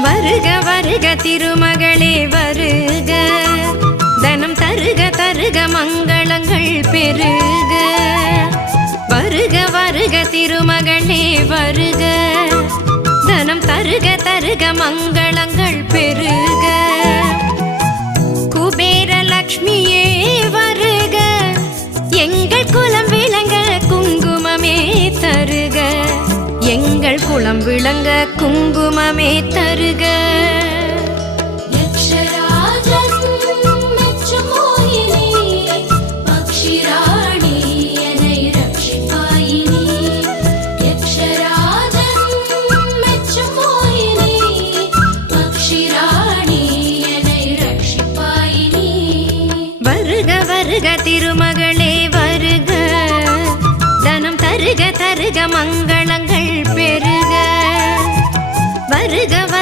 வருக வருக திருமகளே வருக, தனம் தருக தருக மங்களங்கள் பெருக. வருக வருக திருமகளே வருக, தனம் தருக தருக மங்களங்கள் பெருக. குபேர லக்ஷ்மியே வருக, எங்கள் குலம் விளங்க குங்குமமே தருக, எங்கள் குலம் விளங்க குங்குமமே தருக. வருக திருமகளே வருக, தனம் தருக தருக மங்க